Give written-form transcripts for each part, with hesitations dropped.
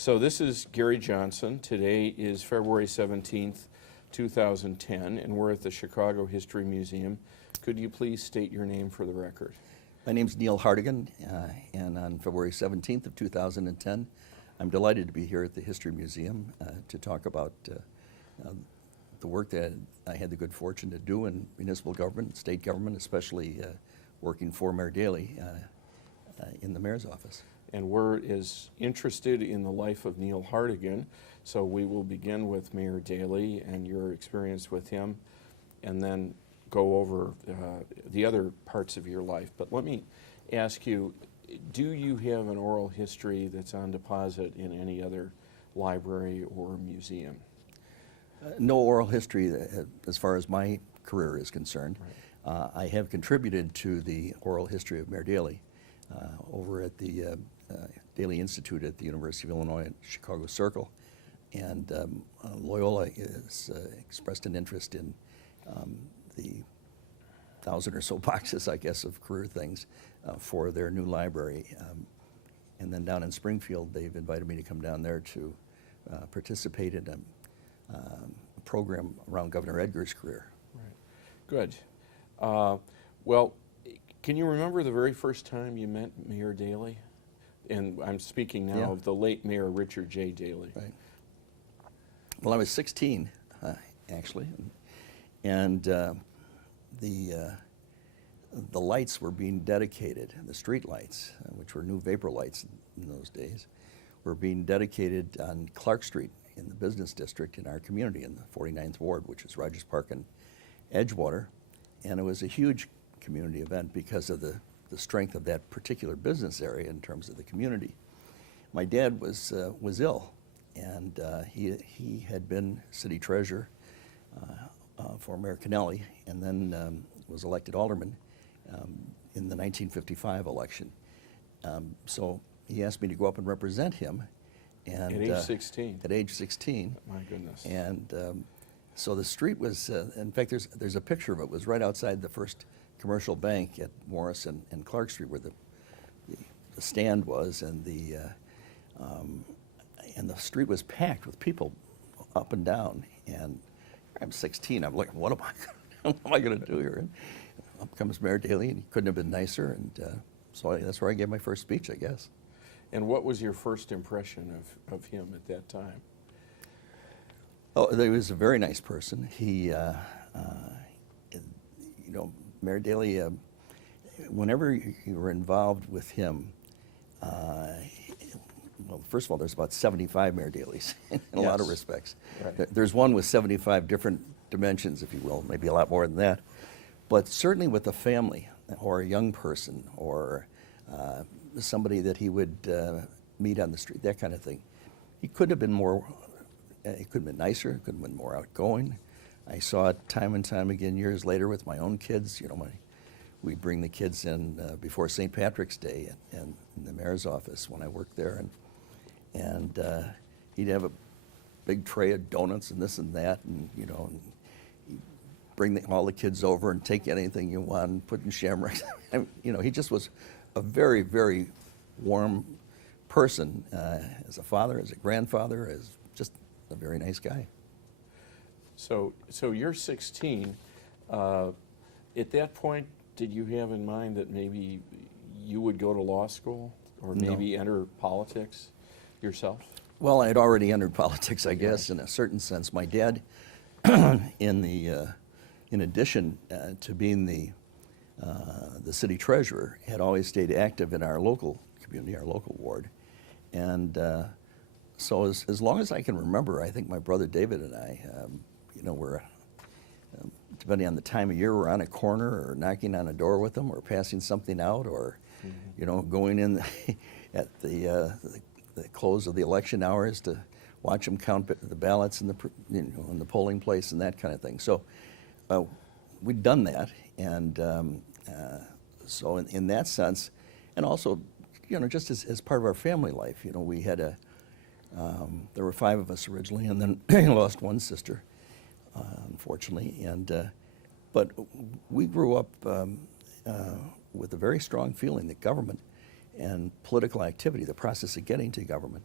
So this is Gary Johnson. Today is February 17th, 2010, and we're at the Chicago History Museum. Could you please state your name for the record? My name's Neil Hartigan, and on February 17th of 2010, I'm delighted to be here at the History Museum to talk about the work that I had the good fortune to do in municipal government, state government, especially working for Mayor Daley in the mayor's office. And we're as interested in the life of Neil Hartigan, so we will begin with Mayor Daley and your experience with him, and then go over the other parts of your life. But let me ask you, do you have an oral history that's on deposit in any other library or museum? No oral history as far as my career is concerned. Right. I have contributed to the oral history of Mayor Daley over at the Daley Institute at the University of Illinois at Chicago Circle. And Loyola has expressed an interest in the 1,000 or so boxes, I guess, of career things for their new library. And then down in Springfield, they've invited me to come down there to participate in a program around Governor Edgar's career. Right. Good. Well, can you remember the very first time you met Mayor Daley? And I'm speaking now of the late Mayor Richard J Daley. Right. Well, I was 16, actually, and the lights were being dedicated, the street lights, which were new vapor lights in those days, were being dedicated on Clark Street in the business district in our community in the 49th Ward, which is Rogers Park and Edgewater. And it was a huge community event because of the strength of that particular business area in terms of the community. My dad was ill, and he had been city treasurer for Mayor Kennelly, and then was elected alderman in the 1955 election. So he asked me to go up and represent him. And, at age 16? At age 16. My goodness. And so the street was, in fact, there's a picture of it. It was right outside the first commercial bank at Morris and Clark Street, where the stand was, and the street was packed with people up and down. And I'm 16. I'm like, what am I going to do here? And up comes Mayor Daley, and he couldn't have been nicer. And so that's where I gave my first speech, I guess. And what was your first impression of him at that time? Oh, he was a very nice person. He, you know, Mayor Daley, whenever you were involved with him, well, first of all, there's about 75 Mayor Daleys in a lot of respects. Right. There's one with 75 different dimensions, if you will, maybe a lot more than that. But certainly with a family or a young person or somebody that he would meet on the street, that kind of thing, he could have been more, he could have been nicer, could have been more outgoing. I saw it time and time again years later with my own kids. You know, we'd bring the kids in before St. Patrick's Day in the mayor's office when I worked there, and he'd have a big tray of donuts and this and that, and you know, and he'd bring all the kids over and take anything you want and put in shamrocks. You know, he just was a very, very warm person as a father, as a grandfather, as just a very nice guy. So you're 16. At that point, did you have in mind that maybe you would go to law school or maybe enter politics yourself? Well, I had already entered politics, I guess, in a certain sense. My dad, in addition to being the city treasurer, had always stayed active in our local community, our local ward. And so as long as I can remember, I think my brother David and I, you know, were, depending on the time of year, we're on a corner or knocking on a door with them or passing something out or, you know, going in at the close of the election hours to watch them count the ballots in the polling place and that kind of thing. So we'd done that, and so in that sense, and also, you know, just as part of our family life, you know, we had there were 5 of us originally, and then lost one sister, unfortunately, and but we grew up with a very strong feeling that government and political activity, the process of getting to government,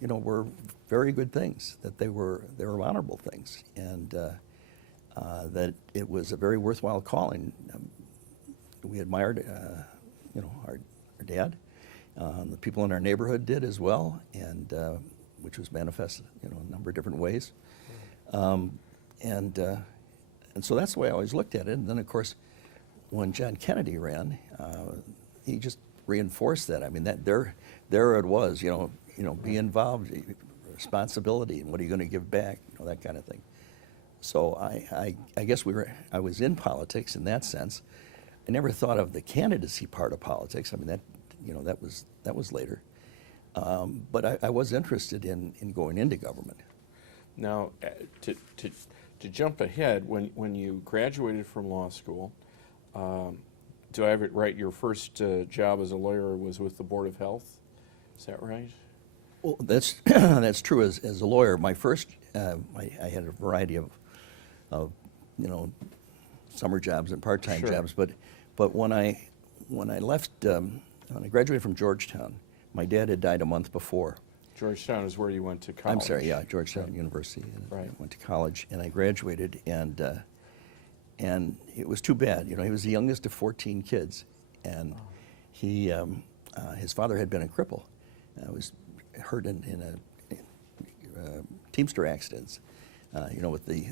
were very good things. That they were honorable things, and that it was a very worthwhile calling. We admired, our dad. The people in our neighborhood did as well, and which was manifested, a number of different ways. And so that's the way I always looked at it. And then, of course, when John Kennedy ran, he just reinforced that. I mean, that there it was. Be involved, responsibility, and what are you going to give back? That kind of thing. So I guess I was in politics in that sense. I never thought of the candidacy part of politics. I mean, that was later. But I was interested in going into government. Now, to jump ahead, when you graduated from law school, do I have it right? Your first job as a lawyer was with the Board of Health. Is that right? Well, that's that's true. As a lawyer, my first I had a variety of summer jobs and part-time Sure. jobs. But when I left, when I graduated from Georgetown, my dad had died a month before. Georgetown is where you went to college. I'm sorry, yeah, Georgetown University. And Right. I went to college, and I graduated, and it was too bad. He was the youngest of 14 kids, and he, his father had been a cripple. Was hurt in a teamster accidents, with the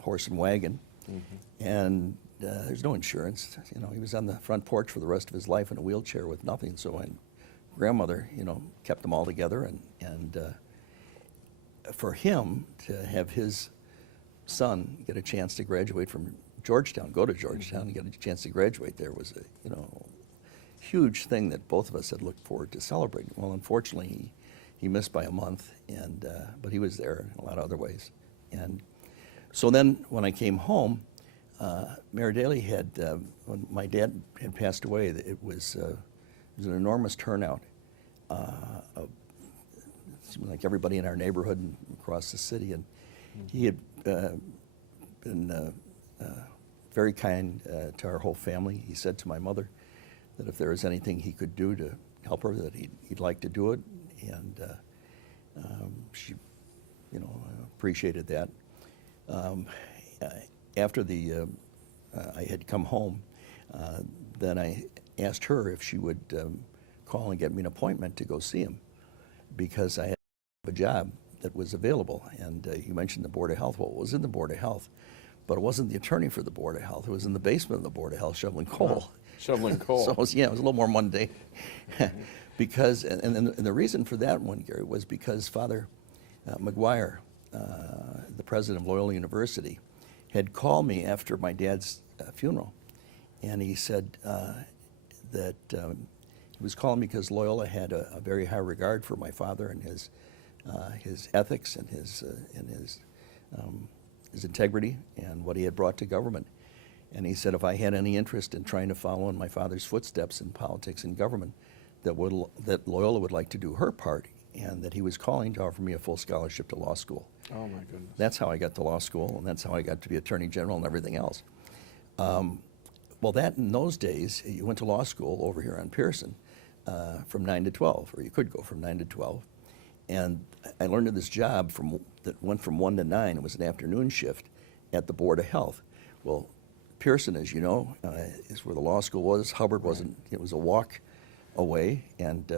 horse and wagon, and there's no insurance. He was on the front porch for the rest of his life in a wheelchair with nothing. So my grandmother, kept them all together, and for him to have his son get a chance to graduate from Georgetown, go to Georgetown and get a chance to graduate there was a huge thing that both of us had looked forward to celebrating. Well, unfortunately, he missed by a month, and but he was there in a lot of other ways. And so then when I came home, Mayor Daley had, when my dad had passed away, it was an enormous turnout. It seemed like everybody in our neighborhood and across the city, and he had been very kind to our whole family. He said to my mother that if there was anything he could do to help her, that he'd like to do it, and she, appreciated that. After I had come home, then I asked her if she would call and get me an appointment to go see him, because I had a job that was available. And you mentioned the Board of Health. Well, it was in the Board of Health, but it wasn't the attorney for the Board of Health. It was in the basement of the Board of Health shoveling coal. Shoveling coal. So it was a little more mundane. Because, and the reason for that one, Gary, was because Father McGuire, the president of Loyola University, had called me after my dad's funeral, and he said that he was calling because Loyola had a very high regard for my father and his ethics and his integrity and what he had brought to government. And he said if I had any interest in trying to follow in my father's footsteps in politics and government, that Loyola would like to do her part, and that he was calling to offer me a full scholarship to law school. Oh, my goodness. That's how I got to law school, and that's how I got to be Attorney General and everything else. Well, that in those days, you went to law school over here on Pearson from 9 to 12, or you could go from 9 to 12. And I learned of this job that went from 1 to 9. It was an afternoon shift at the Board of Health. Well, Pearson, as you know, is where the law school was. Hubbard wasn't. It was a walk away. And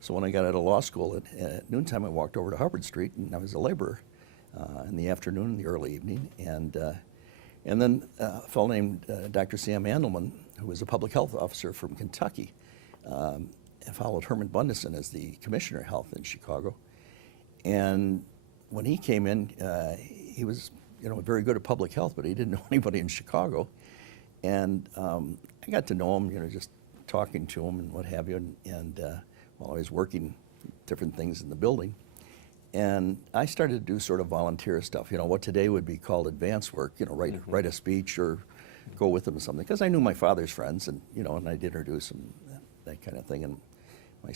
so when I got out of law school at noontime, I walked over to Hubbard Street, and I was a laborer in the afternoon, in the early evening. And then a fellow named Dr. Sam Andelman, who was a public health officer from Kentucky, followed Herman Bundesen as the Commissioner of Health in Chicago. And when he came in, he was very good at public health, but he didn't know anybody in Chicago. And I got to know him, just talking to him and what have you, and while I was working different things in the building. And I started to do sort of volunteer stuff, what today would be called advance work, write a speech or go with them or something, because I knew my father's friends, and and I'd introduce them, that kind of thing, in my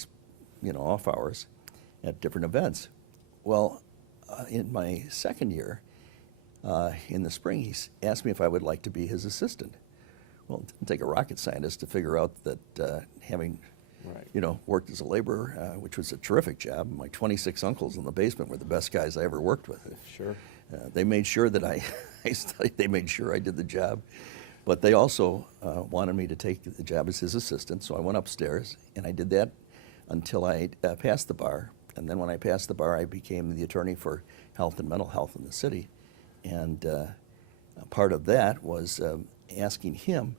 off hours at different events. Well, in my second year, in the spring, he asked me if I would like to be his assistant. Well, it didn't take a rocket scientist to figure out that having, Right. you know, worked as a laborer, which was a terrific job. My 26 uncles in the basement were the best guys I ever worked with. Sure. They made sure that I studied. They made sure I did the job. But they also wanted me to take the job as his assistant, so I went upstairs, and I did that until I passed the bar. And then when I passed the bar, I became the attorney for health and mental health in the city. And part of that was asking him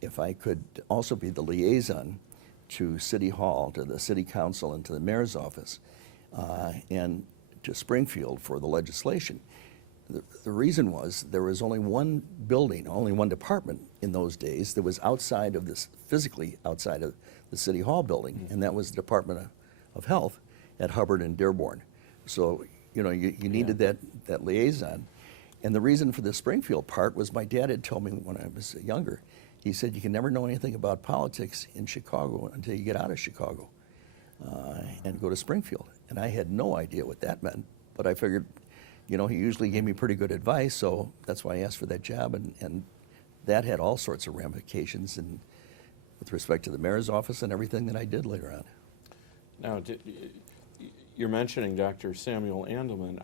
if I could also be the liaison to City Hall, to the City Council, and to the Mayor's office, and to Springfield for the legislation. The reason was there was only one building, only one department in those days that was outside of this, physically outside of the City Hall building, and that was the Department of Health at Hubbard and Dearborn. So, you know, you needed that liaison. And the reason for the Springfield part was my dad had told me when I was younger, he said, you can never know anything about politics in Chicago until you get out of Chicago and go to Springfield. And I had no idea what that meant, but I figured, you know, he usually gave me pretty good advice, so that's why I asked for that job, and that had all sorts of ramifications with respect to the mayor's office and everything that I did later on. Now, you're mentioning Dr. Samuel Andelman.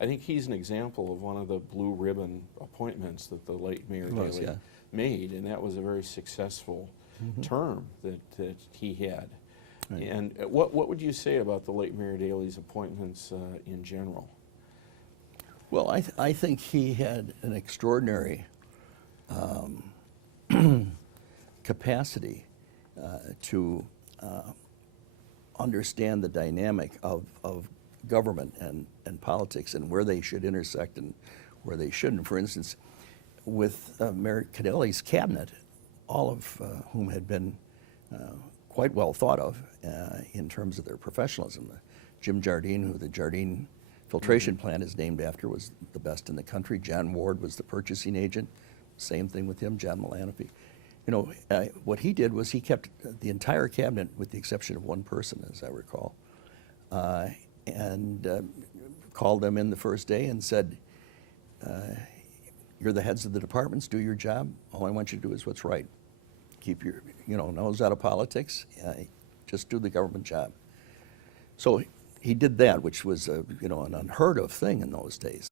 I think he's an example of one of the blue ribbon appointments that the late Mayor Daley made, and that was a very successful term that he had. Right. And what would you say about the late Mayor Daley's appointments in general? Well, I think he had an extraordinary capacity to understand the dynamic of government and politics and where they should intersect and where they shouldn't. For instance, with Mayor Daley's cabinet, all of whom had been quite well thought of in terms of their professionalism. Jim Jardine, who the Jardine filtration plant is named after, was the best in the country. John Ward was the purchasing agent. Same thing with him, John Malanaphy. You know, what he did was he kept the entire cabinet, with the exception of one person, as I recall, and called them in the first day and said, you're the heads of the departments, do your job. All I want you to do is what's right. Keep your, nose out of politics. Just do the government job. So he did that, which was, an unheard of thing in those days.